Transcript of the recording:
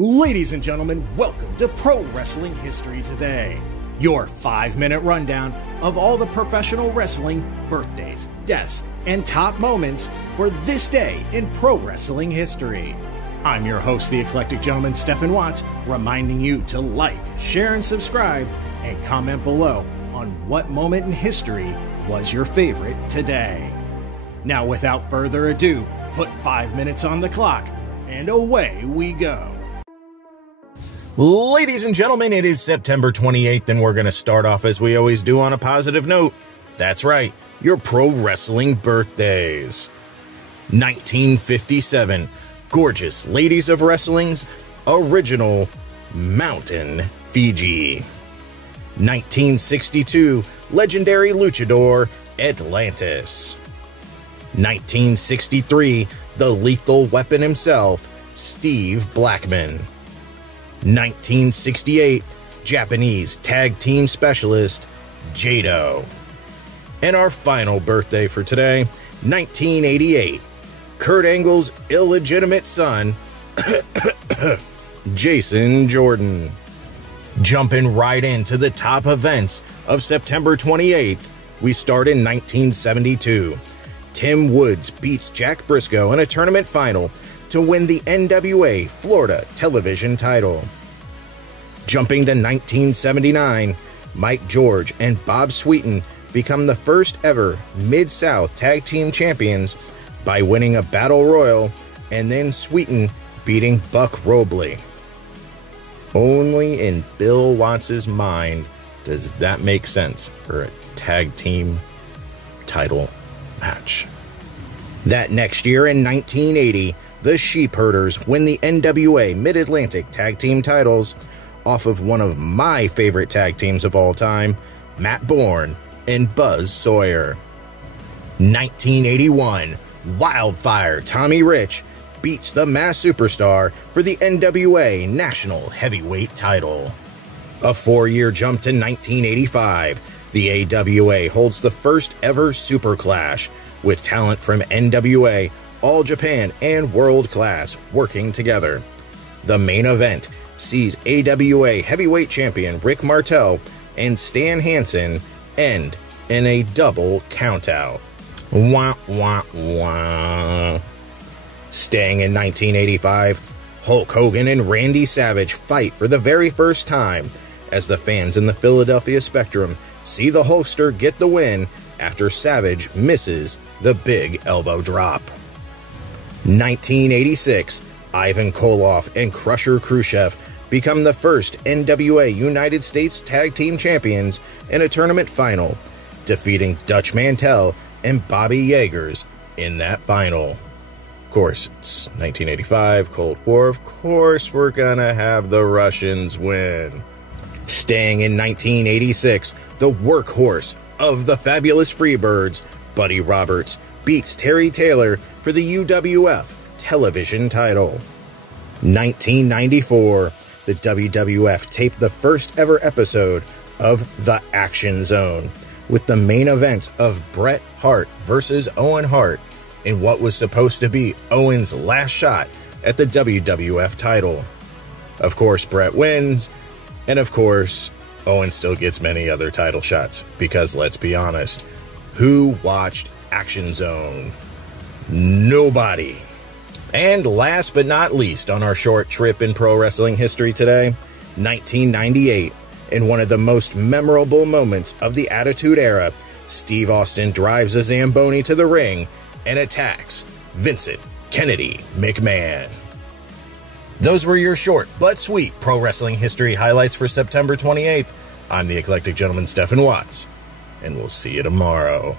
Ladies and gentlemen, welcome to Pro Wrestling History Today, your 5-minute rundown of all the professional wrestling birthdays, deaths, and top moments for this day in pro wrestling history. I'm your host, the eclectic gentleman, Stephen Watts, reminding you to like, share, and subscribe, and comment below on what moment in history was your favorite today. Now, without further ado, put 5 minutes on the clock, and away we go. Ladies and gentlemen, it is September 28th, and we're going to start off as we always do on a positive note. That's right, your pro wrestling birthdays. 1957, gorgeous ladies of wrestling's original Mountain Fiji. 1962, legendary luchador Atlantis. 1963, the lethal weapon himself, Steve Blackman. 1968, Japanese tag team specialist, Jado. And our final birthday for today, 1988, Kurt Angle's illegitimate son, Jason Jordan. Jumping right into the top events of September 28th, we start in 1972. Tim Woods beats Jack Briscoe in a tournament final to win the NWA Florida television title. Jumping to 1979, Mike George and Bob Sweeten become the first ever Mid-South Tag Team Champions by winning a Battle Royal, and then Sweeten beating Buck Robley. Only in Bill Watts' mind does that make sense for a tag team title match. That next year in 1980, the Sheepherders win the NWA Mid-Atlantic Tag Team titles off of one of my favorite tag teams of all time, Matt Bourne and Buzz Sawyer. 1981, Wildfire Tommy Rich beats the Mass Superstar for the NWA National Heavyweight title. A 4-year jump to 1985, the AWA holds the first ever Super Clash, with talent from NWA, All Japan, and World Class working together. The main event sees AWA Heavyweight Champion Rick Martel and Stan Hansen end in a double countout. Wah, wah, wah. Staying in 1985, Hulk Hogan and Randy Savage fight for the very first time as the fans in the Philadelphia Spectrum see the Hulkster get the win after Savage misses the big elbow drop. 1986, Ivan Koloff and Crusher Khrushchev become the first NWA United States Tag Team Champions in a tournament final, defeating Dutch Mantell and Bobby Yeagers in that final. Of course, it's 1985, Cold War. Of course, we're gonna have the Russians win. Staying in 1986, the workhorse of the Fabulous Freebirds, Buddy Roberts, beats Terry Taylor for the UWF television title. 1994, the WWF taped the first ever episode of The Action Zone, with the main event of Bret Hart versus Owen Hart in what was supposed to be Owen's last shot at the WWF title. Of course, Bret wins, and of course, Owen still gets many other title shots, because let's be honest, who watched Action Zone? Nobody. And last but not least on our short trip in pro wrestling history today, 1998, in one of the most memorable moments of the Attitude Era, Steve Austin drives a Zamboni to the ring and attacks Vincent Kennedy McMahon. Those were your short but sweet pro wrestling history highlights for September 28th. I'm the eclectic gentleman, Stephen Watts, and we'll see you tomorrow.